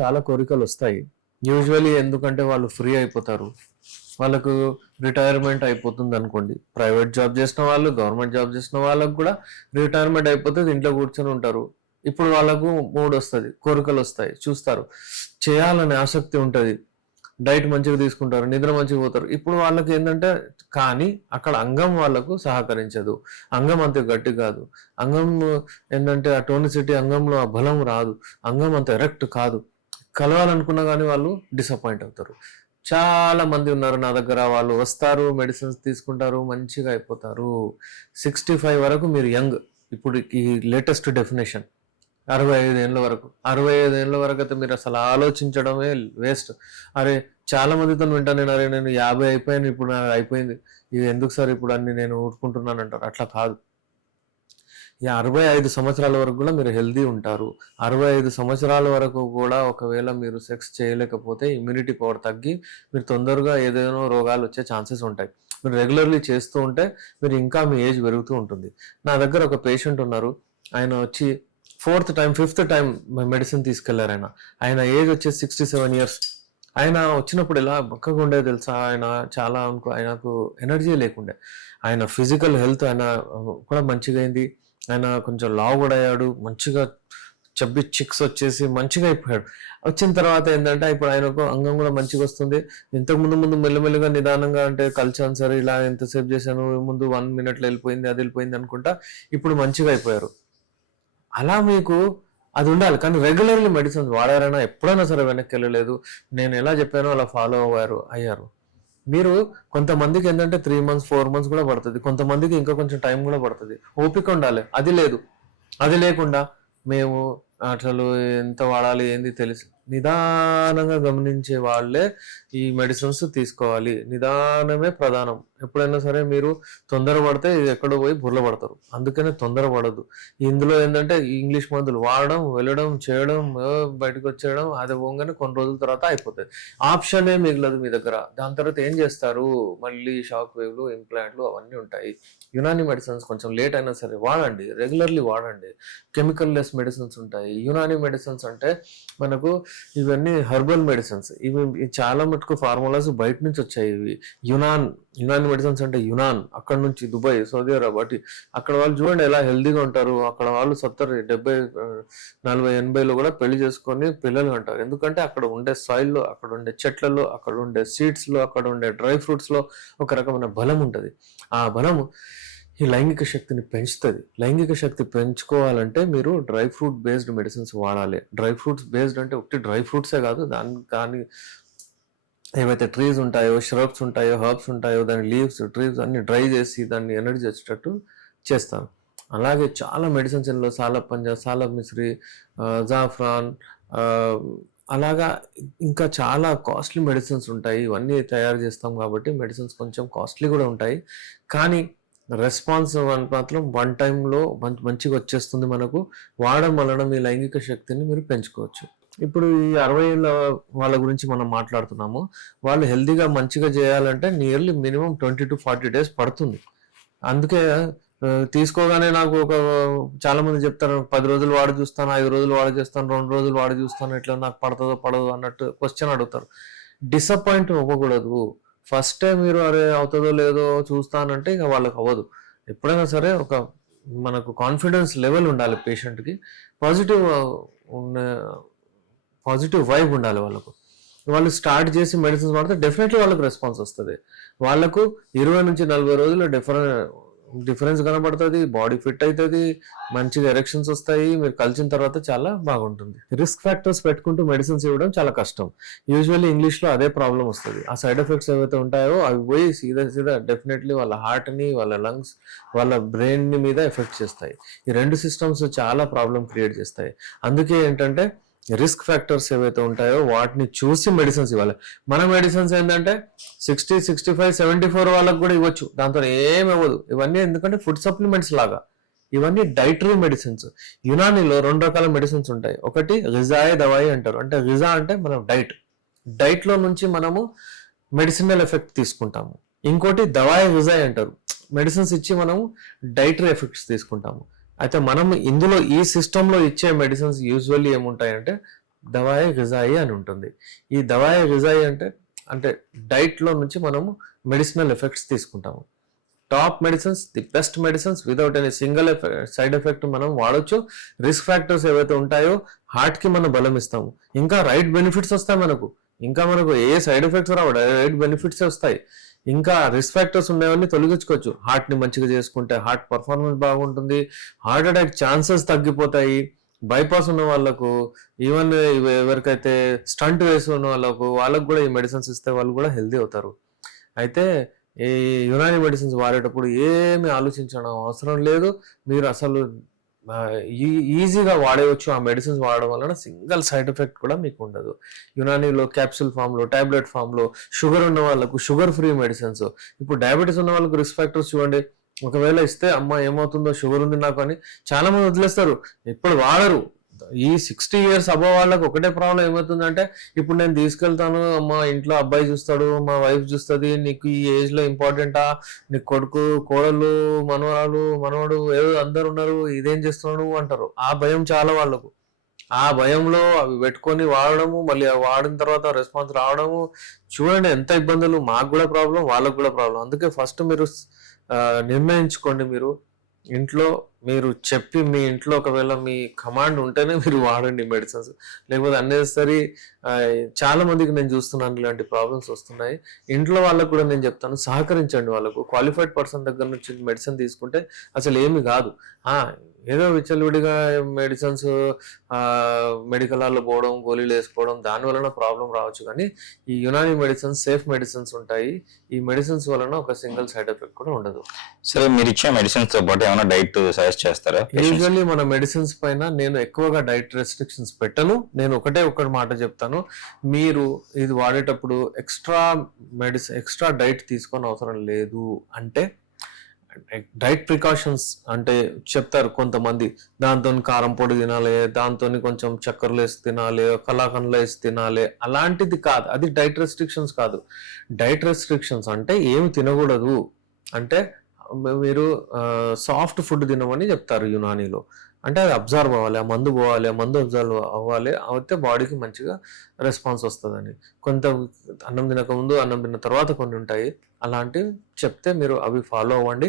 చాలా కోరికలు వస్తాయి. యూజువల్లీ ఎందుకంటే వాళ్ళు ఫ్రీ అయిపోతారు. వాళ్ళకు రిటైర్మెంట్ అయిపోతుంది అనుకోండి. ప్రైవేట్ జాబ్ చేసిన వాళ్ళు, గవర్నమెంట్ జాబ్ చేసిన వాళ్ళకి కూడా రిటైర్మెంట్ అయిపోతే ఇంట్లో కూర్చొని ఉంటారు. ఇప్పుడు వాళ్ళకు మూడ్ వస్తది, కోరికలు వస్తాయి, చూస్తారు, చేయాలనే ఆసక్తి ఉంటది. డైట్ మంచిగా తీసుకుంటారు, నిద్ర మంచిగా పోతారు. ఇప్పుడు వాళ్ళకి ఏంటంటే కానీ అక్కడ అంగం వాళ్ళకు సహకరించదు. అంగం అంత గట్టి కాదు. అంగం ఏంటంటే ఆ టోనిసిటీ అంగంలో ఆ బలం రాదు. అంగం అంత ఎరెక్ట్ కాదు. కలవాలనుకున్నా కానీ వాళ్ళు డిసప్పాయింట్ అవుతారు. చాలా మంది ఉన్నారు నా దగ్గర. వాళ్ళు వస్తారు, మెడిసిన్స్ తీసుకుంటారు, మంచిగా అయిపోతారు. 65 వరకు మీరు యంగ్. ఇప్పుడు ఈ లేటెస్ట్ డెఫినేషన్ 65 ఏళ్ళ వరకు. 65 ఏళ్ళ వరకు అయితే మీరు అసలు ఆలోచించడమే వేస్ట్. అరే చాలా మందితో వింటాను నేను, అరే నేను 50 అయిపోయాను, ఇప్పుడు నాకు అయిపోయింది, ఇది ఎందుకు సార్ ఇప్పుడు అన్ని నేను ఊరుకుంటున్నాను అంటారు. అట్లా కాదు. ఈ 65 సంవత్సరాల వరకు కూడా మీరు హెల్దీ ఉంటారు. 65 సంవత్సరాల వరకు కూడా ఒకవేళ మీరు సెక్స్ చేయలేకపోతే ఇమ్యూనిటీ పవర్ తగ్గి మీరు తొందరగా ఏదైనా రోగాలు వచ్చే ఛాన్సెస్ ఉంటాయి. మీరు రెగ్యులర్లీ చేస్తూ ఉంటే మీరు ఇంకా మీ ఏజ్ పెరుగుతూ ఉంటుంది. నా దగ్గర ఒక పేషెంట్ ఉన్నారు. ఆయన వచ్చి 4th time 5th time medicine తీసుకెళ్లారు. ఆయన ఏజ్ వచ్చేసి 67 ఇయర్స్. ఆయన వచ్చినప్పుడు ఎలా బక్కగా ఉండేది తెలుసా? ఆయన చాలా ఆయనకు ఎనర్జీ లేకుండే. ఆయన ఫిజికల్ హెల్త్ ఆయన కూడా మంచిగా అయింది. ఆయన కొంచెం లావు కూడా అయ్యాడు. మంచిగా చబ్బి చిక్స్ వచ్చేసి మంచిగా అయిపోయాడు. వచ్చిన తర్వాత ఏంటంటే ఇప్పుడు ఆయనకు అంగం కూడా మంచిగా వస్తుంది. ఇంతకు ముందు మెల్లమెల్లిగా నిదానంగా అంటే కలిసాను సరే, ఇలా ఎంతసేపు చేశాను, ముందు 1 minute వెళ్ళిపోయింది, అది వెళ్ళిపోయింది అనుకుంటా ఇప్పుడు మంచిగా అయిపోయారు. అలా మీకు అది ఉండాలి. కానీ రెగ్యులర్లీ మెడిసిన్స్ వాడారైనా ఎప్పుడైనా సరే వెనక్కి వెళ్ళలేదు. నేను ఎలా చెప్పానో అలా ఫాలో అయ్యారు. మీరు కొంతమందికి ఏంటంటే 3 months 4 months కూడా పడుతుంది. కొంతమందికి ఇంకా కొంచెం టైం కూడా పడుతుంది. ఓపిక ఉండాలి. అది లేదు. అది లేకుండా మేము అసలు ఎంత వాడాలి ఏంది తెలుసు, నిదానంగా గమనించే వాళ్ళే ఈ మెడిసిన్స్ తీసుకోవాలి. నిదానమే ప్రధానం. ఎప్పుడైనా సరే మీరు తొందరపడితే ఇది ఎక్కడో పోయి బుర్ర పడతారు. అందుకనే తొందరపడదు. ఇందులో ఏంటంటే ఇంగ్లీష్ మందులు వాడడం, వెళ్ళడం, చేయడం, బయటకు వచ్చేయడం, అది పోగానే కొన్ని రోజుల తర్వాత అయిపోతుంది. ఆప్షనే మిగలదు మీ దగ్గర. దాని తర్వాత ఏం చేస్తారు? మళ్ళీ షాక్ వేవ్లు, ఇంప్లాంట్లు అవన్నీ ఉంటాయి. యునాని మెడిసిన్స్ కొంచెం లేట్ అయినా సరే వాడండి, రెగ్యులర్లీ వాడండి. కెమికల్ లెస్ మెడిసిన్స్ ఉంటాయి. యునాని మెడిసిన్స్ అంటే మనకు ఇవన్నీ హెర్బల్ మెడిసిన్స్. ఇవి చాలా మటుకు ఫార్ములాస్ బయట నుంచి వచ్చాయి. ఇవి యునాని మెడిసిన్స్ అంటే యునాన్, అక్కడ నుంచి దుబాయ్, సౌదీ అరేబియా, అక్కడ వాళ్ళు చూడండి ఎలా హెల్దీగా ఉంటారు. అక్కడ వాళ్ళు 70, 70, 40, 80లో కూడా పెళ్లి చేసుకొని పిల్లలు అంటారు. ఎందుకంటే అక్కడ ఉండే సాయిల్లో, అక్కడ ఉండే చెట్లలో, అక్కడ ఉండే సీడ్స్లో, అక్కడ ఉండే డ్రై ఫ్రూట్స్లో ఒక రకమైన బలం ఉంటుంది. ఆ బలము ఈ లైంగిక శక్తిని పెంచుతుంది. లైంగిక శక్తి పెంచుకోవాలంటే మీరు డ్రై ఫ్రూట్ బేస్డ్ మెడిసిన్స్ వాడాలి. డ్రై ఫ్రూట్స్ బేస్డ్ అంటే ఒకటి డ్రై ఫ్రూట్సే కాదు, దాని ఏవైతే ట్రీస్ ఉంటాయో, ష్రబ్స్ ఉంటాయో, హర్బ్స్ ఉంటాయో, దాని లీవ్స్, ట్రీస్ అన్ని డ్రై చేసి దాన్ని ఎనర్జీ వచ్చేటట్టు చేస్తాను. అలాగే చాలా మెడిసిన్స్ ఇందులో సాలబ్ పంజా, సాలబ్ మిశ్రీ, జాఫ్రాన్, అలాగా ఇంకా చాలా కాస్ట్లీ మెడిసిన్స్ ఉంటాయి. ఇవన్నీ తయారు చేస్తాం కాబట్టి మెడిసిన్స్ కొంచెం కాస్ట్లీ కూడా ఉంటాయి. కానీ రెస్పాన్స్ మాత్రం 1 టైంలో మంచిగా వచ్చేస్తుంది మనకు. వాడడం వలన మీ లైంగిక శక్తిని మీరు పెంచుకోవచ్చు. ఇప్పుడు ఈ 60 ఏళ్ళ వాళ్ళ గురించి మనం మాట్లాడుతున్నాము. వాళ్ళు హెల్దీగా మంచిగా చేయాలంటే నియర్లీ మినిమం 20 to 40 days పడుతుంది. అందుకే తీసుకోగానే నాకు చాలా మంది చెప్తారు 10 రోజులు వాడి చూస్తాను, 5 రోజులు వాడి చేస్తాను, 2 రోజులు వాడి చూస్తాను, ఇట్లా నాకు పడుతుందో పడదు అన్నట్టు క్వశ్చన్ అడుగుతారు. డిసప్పాయింట్ అవ్వకూడదు. ఫస్ట్ టైం మీరు అరే అవుతుందో లేదో చూస్తానంటే ఇక వాళ్ళకి అవ్వదు. ఎప్పుడైనా సరే మనకు కాన్ఫిడెన్స్ లెవెల్ ఉండాలి పేషెంట్కి. పాజిటివ్ వైబ్ ఉండాలి వాళ్ళకు. వాళ్ళు స్టార్ట్ చేసి మెడిసిన్స్ వాడితే డెఫినెట్లీ వాళ్ళకి రెస్పాన్స్ వస్తుంది. వాళ్ళకు 20 నుంచి 40 రోజుల్లో డిఫరెన్స్ కనబడుతుంది. బాడీ ఫిట్ అవుతుంది, మంచిగా ఎరెక్షన్స్ వస్తాయి. మీరు కలిసిన తర్వాత చాలా బాగుంటుంది. రిస్క్ ఫ్యాక్టర్స్ పెట్టుకుంటూ మెడిసిన్స్ ఇవ్వడం చాలా కష్టం. యూజువల్లీ ఇంగ్లీష్లో అదే ప్రాబ్లం వస్తుంది. ఆ సైడ్ ఎఫెక్ట్స్ ఏవైతే ఉంటాయో అవి పోయి సీదా డెఫినెట్లీ వాళ్ళ హార్ట్ని, వాళ్ళ లంగ్స్, వాళ్ళ బ్రెయిన్ని మీద ఎఫెక్ట్ చేస్తాయి. ఈ 2 సిస్టమ్స్ చాలా ప్రాబ్లం క్రియేట్ చేస్తాయి. అందుకే ఏంటంటే రిస్క్ ఫ్యాక్టర్స్ ఏవైతే ఉంటాయో వాటిని చూసి మెడిసిన్స్ ఇవ్వాలి. మన మెడిసిన్స్ ఏంటంటే 60, 65, 74 వాళ్ళకు కూడా ఇవ్వచ్చు. దాంతో ఏమి ఇవ్వదు. ఇవన్నీ ఎందుకంటే ఫుడ్ సప్లిమెంట్స్ లాగా. ఇవన్నీ డైటరీ మెడిసిన్స్. యునానీలో 2 రకాల మెడిసిన్స్ ఉంటాయి. ఒకటి గిజాయే దవాయి అంటారు. అంటే గిజా అంటే మనం డైట్లో నుంచి మనము మెడిసినల్ ఎఫెక్ట్ తీసుకుంటాము. ఇంకోటి దవాయి గిజాయ్ అంటారు. మెడిసిన్స్ ఇచ్చి మనము డైటరీ ఎఫెక్ట్స్ తీసుకుంటాము. అయితే మనం ఇందులో ఈ సిస్టంలో ఇచ్చే మెడిసిన్స్ యూజువల్లీ ఏముంటాయంటే దవాయి గిజాయి అని ఉంటుంది. ఈ దవాయి గిజాయి అంటే అంటే డైట్లో నుంచి మనము మెడిసినల్ ఎఫెక్ట్స్ తీసుకుంటాము. Top medicines, the best medicines without any single side effect మనం వాడొచ్చు. రిస్క్ ఫ్యాక్టర్స్ ఏవైతే ఉంటాయో హార్ట్కి మనం బలం ఇస్తాము. ఇంకా రైట్ బెనిఫిట్స్ వస్తాయి మనకు. ఇంకా మనకు ఏ సైడ్ ఎఫెక్ట్స్ రావు, రైట్ బెనిఫిట్స్ వస్తాయి. ఇంకా రిస్క్ ఫ్యాక్టర్స్ ఉండేవన్నీ తొలగించుకోవచ్చు. హార్ట్ని మంచిగా చేసుకుంటే హార్ట్ పర్ఫార్మెన్స్ బాగుంటుంది, హార్ట్ అటాక్ ఛాన్సెస్ తగ్గిపోతాయి. బైపాస్ ఉన్న వాళ్ళకు, ఈవెన్ ఎవరికైతే స్టంట్ వేసి ఉన్న వాళ్ళకు కూడా ఈ మెడిసిన్స్ ఇస్తే వాళ్ళు కూడా హెల్దీ అవుతారు. అయితే ఈ యునాని మెడిసిన్స్ వాడేటప్పుడు ఏమి ఆలోచించడం అవసరం లేదు. మీరు అసలు ఈజీగా వాడేయచ్చు. ఆ మెడిసిన్స్ వాడడం వలన సింగిల్ సైడ్ ఎఫెక్ట్ కూడా మీకు ఉండదు. యునానీలో క్యాప్సూల్ ఫామ్లో, టాబ్లెట్ ఫామ్లో, షుగర్ ఉన్న వాళ్ళకు షుగర్ ఫ్రీ మెడిసిన్స్. ఇప్పుడు డయాబెటీస్ ఉన్న వాళ్ళకు రిస్క్ ఫ్యాక్టర్స్ చూడండి. ఒకవేళ ఇస్తే అమ్మ ఏమవుతుందో, షుగర్ ఉంది నాకు అని చాలా మంది వదిలేస్తారు, ఇప్పుడు వాడరు. ఈ 60 years అబవ్ వాళ్ళకి ఒకటే ప్రాబ్లం ఏమవుతుందంటే, ఇప్పుడు నేను తీసుకెళ్తాను, మా ఇంట్లో అబ్బాయి చూస్తాడు, మా వైఫ్ చూస్తుంది, నీకు ఈ ఏజ్ లో ఇంపార్టెంటా, నీ కొడుకు, కోడలు, మనవడు ఏదో అందరు ఉన్నారు, ఇదేం చేస్తున్నాడు అంటారు. ఆ భయం చాలా వాళ్ళకు. ఆ భయంలో అవి పెట్టుకొని వాడడము, మళ్ళీ అవి వాడిన తర్వాత రెస్పాన్స్ రావడము, చూడండి ఎంత ఇబ్బందులు. మాకు కూడా ప్రాబ్లం, వాళ్ళకు కూడా ప్రాబ్లం. అందుకే ఫస్ట్ మీరు నిర్ణయించుకోండి. మీరు ఇంట్లో మీరు చెప్పి, మీ ఇంట్లో ఒకవేళ మీ కమాండ్ ఉంటేనే మీరు వాడండి మెడిసిన్స్. లేకపోతే అన్నెసరీ చాలా మందికి నేను చూస్తున్నాను ఇలాంటి ప్రాబ్లమ్స్ వస్తున్నాయి. ఇంట్లో వాళ్ళకు కూడా నేను చెప్తాను, సహకరించండి. వాళ్ళకు క్వాలిఫైడ్ పర్సన్ దగ్గర నుంచి మెడిసిన్ తీసుకుంటే అసలు ఏమి కాదు. ఏదో విచ్చలవిడిగా మెడిసిన్స్ మెడికల్ హాల్లో పోవడం, గోళీలు వేసుకోవడం, దాని వలన ప్రాబ్లం రావచ్చు. కానీ ఈ యునాని మెడిసిన్స్ సేఫ్ మెడిసిన్స్ ఉంటాయి. ఈ మెడిసిన్స్ వలన ఒక సింగిల్ సైడ్ ఎఫెక్ట్ కూడా ఉండదు. సరే, మీరు ఇచ్చే మెడిసిన్స్ తో పాటు ఏమైనా డైట్ సజెస్ట్ చేస్తారా? యూజువల్లీ మన మెడిసిన్స్ పైన నేను ఎక్కువగా డైట్ రెస్ట్రిక్షన్స్ పెట్టను. నేను ఒకటి మాట చెప్తాను, మీరు ఇది వాడేటప్పుడు ఎక్స్ట్రా డైట్ తీసుకొని అవసరం లేదు. అంటే డైట్ ప్రికాషన్స్ అంటే చెప్తారు కొంతమంది, దాంతో కారం పొడి తినాలి, దాంతో కొంచెం చక్కెరలు వేసి తినాలి, కలాకండ్లు వేసి తినాలి. అలాంటిది కాదు, అది డైట్ రెస్ట్రిక్షన్స్ కాదు. డైట్ రెస్ట్రిక్షన్స్ అంటే ఏమి తినకూడదు అంటే, మీరు సాఫ్ట్ ఫుడ్ తినమని చెప్తారు యునానీలో. అంటే అది అబ్జర్వ్ అవ్వాలి, ఆ మందు పోవాలి, ఆ మందు అబ్జర్వ్ అవ్వాలి, అయితే బాడీకి మంచిగా రెస్పాన్స్ వస్తుందని. కొంత అన్నం తినకముందు, అన్నం తిన్న తర్వాత కొన్ని ఉంటాయి, అలాంటివి చెప్తే మీరు అవి ఫాలో అవ్వండి.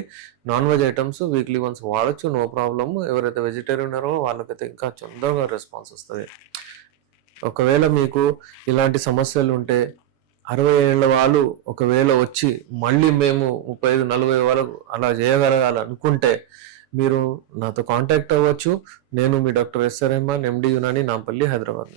Non veg items weekly once వాడచ్చు, నో ప్రాబ్లమ్. ఎవరైతే వెజిటేరియన్ ఉన్నారో వాళ్ళకైతే ఇంకా తొందరగా రెస్పాన్స్ వస్తుంది. ఒకవేళ మీకు ఇలాంటి సమస్యలు ఉంటే, 60 ఏళ్ళ వాళ్ళు ఒకవేళ వచ్చి మళ్ళీ మేము 35-40 వాళ్ళకు అలా చేయగలగాలనుకుంటే మీరు నాతో కాంటాక్ట్ అవ్వచ్చు. నేను మీ డాక్టర్ ఎస్ రెహమాన్, ఎండి యునాని, నాంపల్లి, హైదరాబాద్.